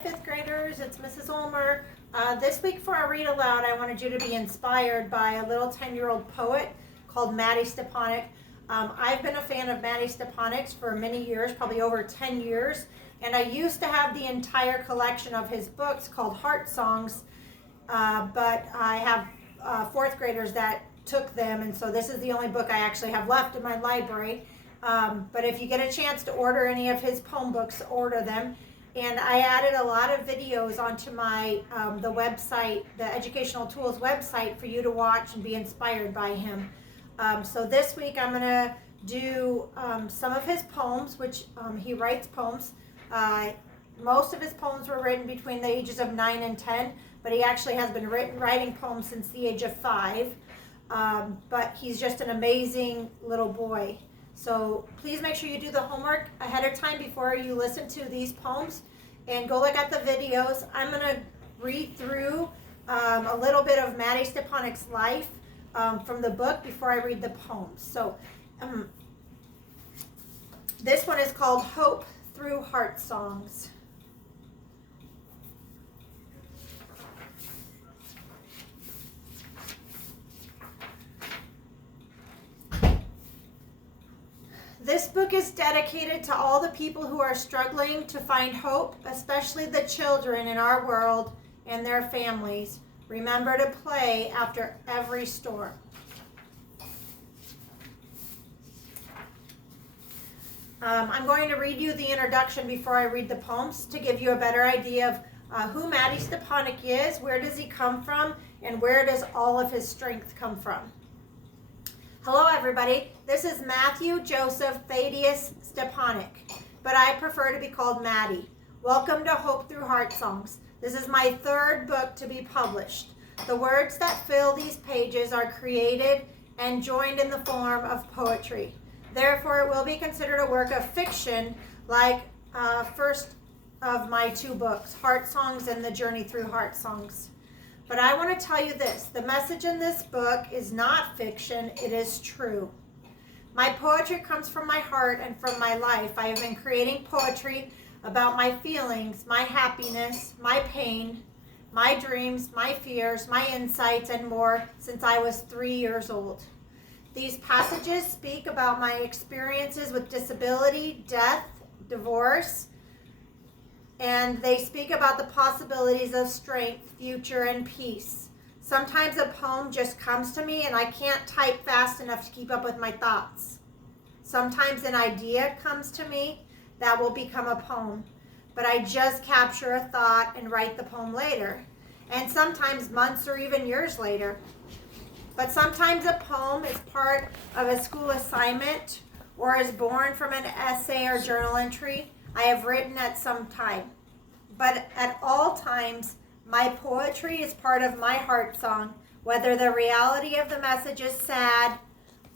Fifth graders, it's Mrs. Ulmer. This week for our read aloud, I wanted you to be inspired by a little 10-year-old poet called Maddie Stepanek. I've been a fan of Maddie Stepanek's for many years, probably over 10 years, and I used to have the entire collection of his books called Heart Songs, but I have fourth graders that took them, and so this is the only book I actually have left in my library. But if you get a chance to order any of his poem books, order them. And I added a lot of videos onto my the website, the Educational Tools website, for you to watch and be inspired by him. So this week I'm going to do some of his poems, which he writes poems. Most of his poems were written between the ages of 9 and 10, but he actually has been writing poems since the age of 5. But he's just an amazing little boy. So please make sure you do the homework ahead of time before you listen to these poems, and go look at the videos. I'm going to read through a little bit of Maddie Stepanek's life from the book before I read the poems. So this one is called Hope Through Heart Songs. This book is dedicated to all the people who are struggling to find hope, especially the children in our world and their families. Remember to play after every storm. I'm going to read you the introduction before I read the poems to give you a better idea of who Maddie Stepanek is, where does he come from, and where does all of his strength come from. Hello everybody, this is Matthew Joseph Thaddeus Stepanek, but I prefer to be called Maddie. Welcome to Hope Through Heart Songs. This is my third book to be published. The words that fill these pages are created and joined in the form of poetry. Therefore, it will be considered a work of fiction, like first of my two books, Heart Songs and The Journey Through Heart Songs. But I want to tell you this, the message in this book is not fiction, it is true. My poetry comes from my heart and from my life. I have been creating poetry about my feelings, my happiness, my pain, my dreams, my fears, my insights, and more since I was 3 years old. These passages speak about my experiences with disability, death, divorce, and they speak about the possibilities of strength, future, and peace. Sometimes a poem just comes to me and I can't type fast enough to keep up with my thoughts. Sometimes an idea comes to me that will become a poem, but I just capture a thought and write the poem later. And sometimes months or even years later. But sometimes a poem is part of a school assignment or is born from an essay or journal entry I have written at some time. But at all times, my poetry is part of my heart song, whether the reality of the message is sad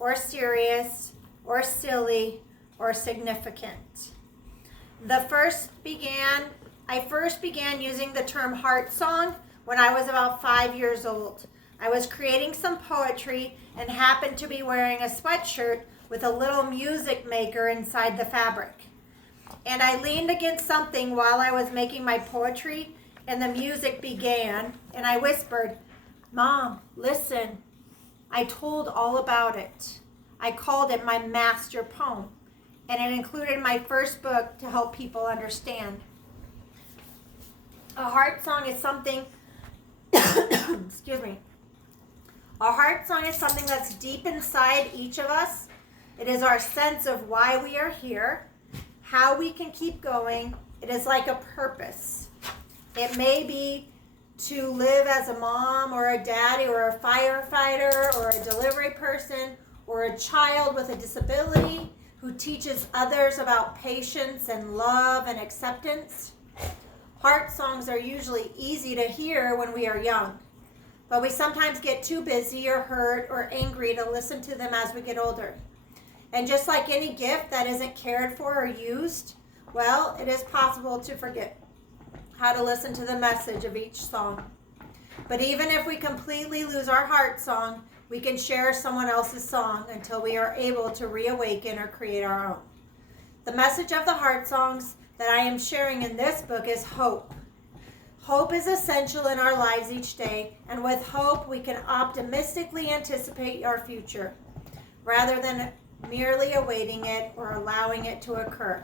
or serious or silly or significant. I first began using the term heart song when I was about 5 years old. I was creating some poetry and happened to be wearing a sweatshirt with a little music maker inside the fabric. And I leaned against something while I was making my poetry, and the music began, and I whispered, "Mom, listen." I told all about it. I called it my master poem, and it included my first book to help people understand. A heart song is something, excuse me. A heart song is something that's deep inside each of us. It is our sense of why we are here, how we can keep going. It is like a purpose. It may be to live as a mom or a daddy or a firefighter or a delivery person or a child with a disability who teaches others about patience and love and acceptance. Heart songs are usually easy to hear when we are young, but we sometimes get too busy or hurt or angry to listen to them as we get older. And just like any gift that isn't cared for or used, well, it is possible to forget how to listen to the message of each song. But even if we completely lose our heart song, we can share someone else's song until we are able to reawaken or create our own. The message of the heart songs that I am sharing in this book is hope. Hope is essential in our lives each day, and with hope, we can optimistically anticipate our future rather than merely awaiting it or allowing it to occur.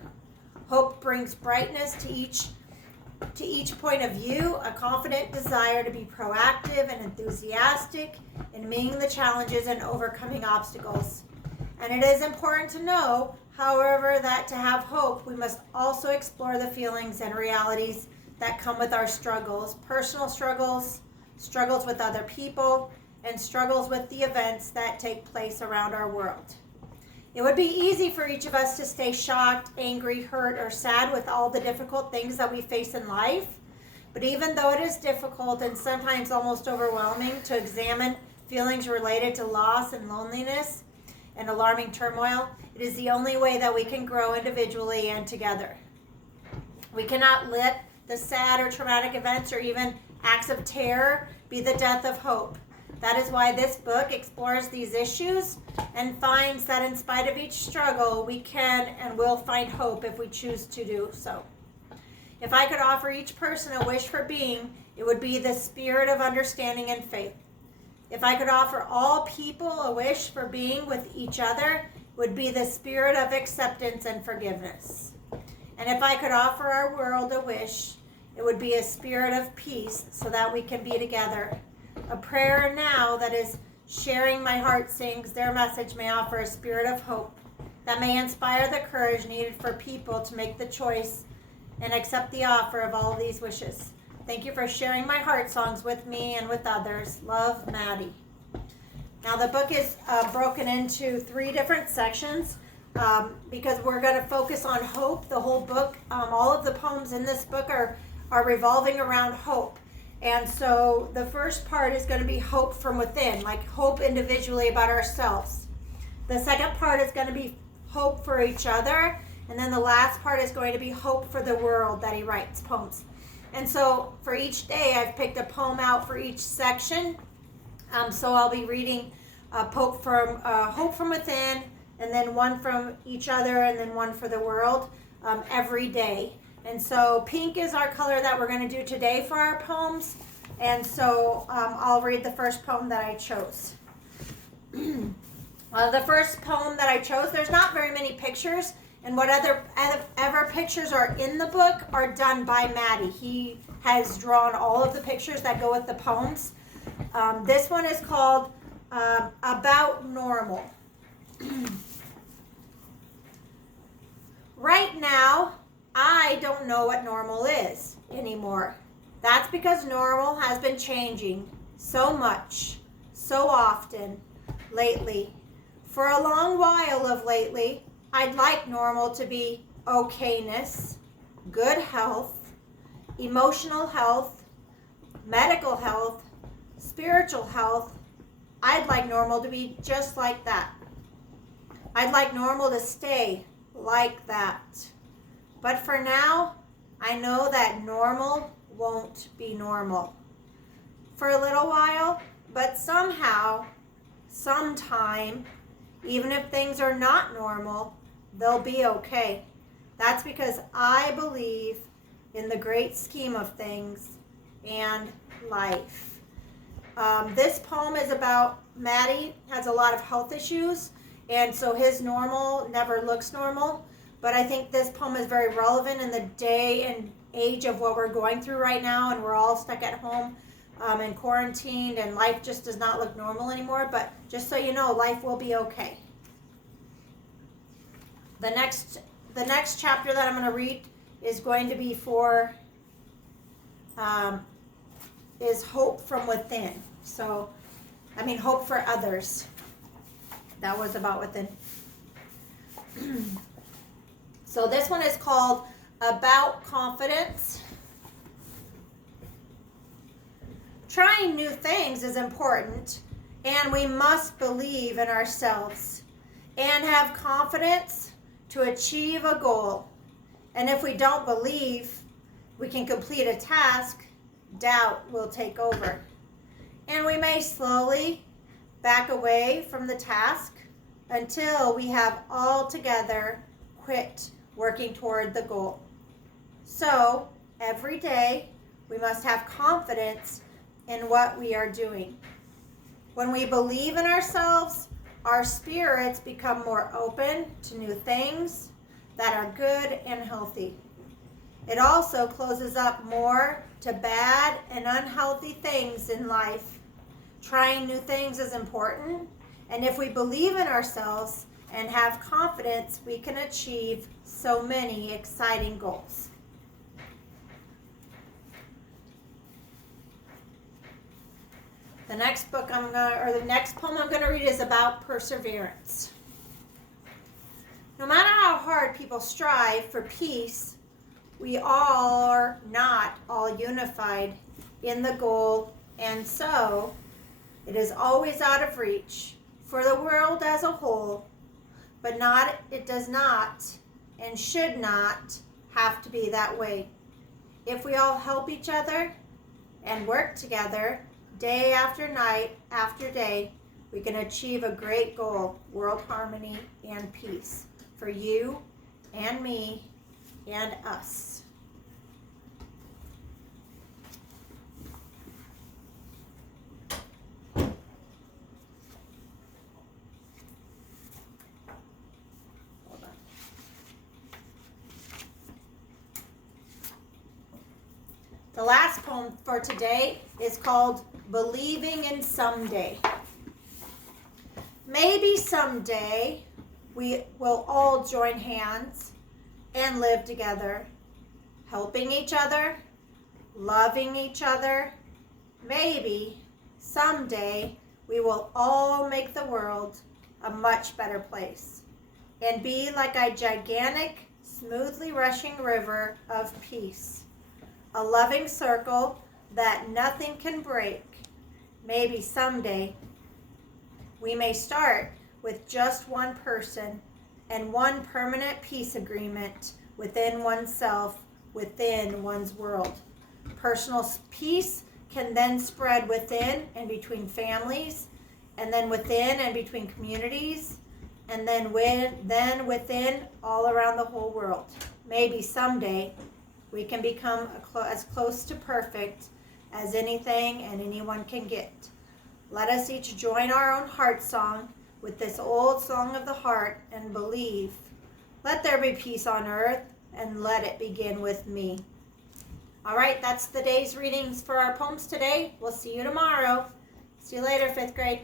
Hope brings brightness to each point of view, a confident desire to be proactive and enthusiastic in meeting the challenges and overcoming obstacles. And it is important to know, however, that to have hope, we must also explore the feelings and realities that come with our struggles, personal struggles, struggles with other people, and struggles with the events that take place around our world. It would be easy for each of us to stay shocked, angry, hurt, or sad with all the difficult things that we face in life. But even though it is difficult and sometimes almost overwhelming to examine feelings related to loss and loneliness and alarming turmoil, it is the only way that we can grow individually and together. We cannot let the sad or traumatic events or even acts of terror be the death of hope. That is why this book explores these issues and finds that in spite of each struggle, we can and will find hope if we choose to do so. If I could offer each person a wish for being, it would be the spirit of understanding and faith. If I could offer all people a wish for being with each other, it would be the spirit of acceptance and forgiveness. And if I could offer our world a wish, it would be a spirit of peace so that we can be together. A prayer now that is sharing my heart sings their message may offer a spirit of hope that may inspire the courage needed for people to make the choice and accept the offer of all of these wishes. Thank you for sharing my heart songs with me and with others. Love, Maddie. Now the book is broken into 3 different sections because we're going to focus on hope. The whole book, all of the poems in this book are revolving around hope. And so the first part is going to be hope from within, like hope individually about ourselves. The second part is going to be hope for each other. And then the last part is going to be hope for the world that he writes poems. And so for each day, I've picked a poem out for each section. So I'll be reading hope from within, and then one from each other, and then one for the world every day. And so pink is our color that we're going to do today for our poems. And so I'll read the first poem that I chose. The first poem that I chose, there's not very many pictures. And whatever pictures are in the book are done by Maddie. He has drawn all of the pictures that go with the poems. This one is called About Normal. Right now, I don't know what normal is anymore. That's because normal has been changing so much, so often lately. For a long while of lately, I'd like normal to be okayness, good health, emotional health, medical health, spiritual health. I'd like normal to be just like that. I'd like normal to stay like that. But for now, I know that normal won't be normal. For a little while, but somehow, sometime, even if things are not normal, they'll be okay. That's because I believe in the great scheme of things and life. This poem is about Maddie has a lot of health issues, and so his normal never looks normal. But I think this poem is very relevant in the day and age of what we're going through right now, and we're all stuck at home and quarantined, and life just does not look normal anymore. But just so you know, life will be okay. The next chapter that I'm going to read is going to be for is hope from within. So, hope for others. That was about within. So this one is called About Confidence. Trying new things is important, and we must believe in ourselves and have confidence to achieve a goal. And if we don't believe we can complete a task, doubt will take over. And we may slowly back away from the task until we have altogether quit working toward the goal. So, every day, We must have confidence in what we are doing. When we believe in ourselves, our spirits become more open to new things that are good and healthy. It also closes up more to bad and unhealthy things in life. Trying new things is important, and if we believe in ourselves and have confidence, we can achieve so many exciting goals. The next poem I'm gonna read is about perseverance. No matter how hard people strive for peace, we are not all unified in the goal, and so it is always out of reach for the world as a whole, but it does not and should not have to be that way. If we all help each other and work together day after night after day, we can achieve a great goal: world harmony and peace for you and me and us. The last poem for today is called Believing in Someday. Maybe someday we will all join hands and live together, helping each other, loving each other. Maybe someday we will all make the world a much better place and be like a gigantic, smoothly rushing river of peace. A loving circle that nothing can break. Maybe someday we may start with just one person and one permanent peace agreement within oneself, within one's world. Personal peace can then spread within and between families, and then within and between communities, and then within all around the whole world. Maybe someday we can become as close to perfect as anything and anyone can get. Let us each join our own heart song with this old song of the heart and believe. Let there be peace on earth, and let it begin with me. All right, that's the day's readings for our poems today. We'll see you tomorrow. See you later, 5th grade.